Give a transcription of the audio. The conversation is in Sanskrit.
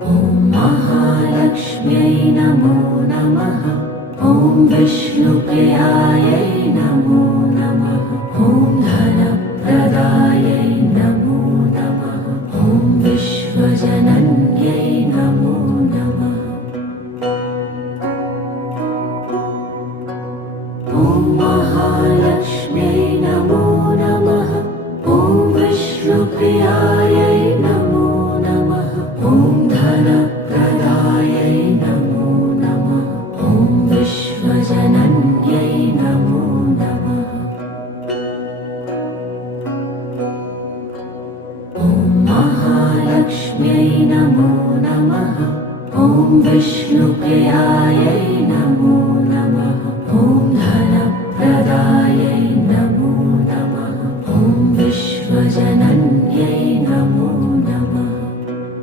ॐ महालक्ष्म्यै नमो नमः। ॐ विष्णुप्रियायै नमो नमः। ॐ धनप्रदायै नमो नमः। ॐ विश्वजनन्यै नमो नमः। ॐ महालक्ष्म्यै नमो नमः। ॐ विष्णुप्रियायै नमो नमः। ॐ धनप्रदायै नमो नमः। ॐ विश्वजनन्यै नमो नमः। ॐ महालक्ष्म्यै नमो नमः। ॐ विष्णुप्रियायै नमो नमः। ॐ धनप्रदायै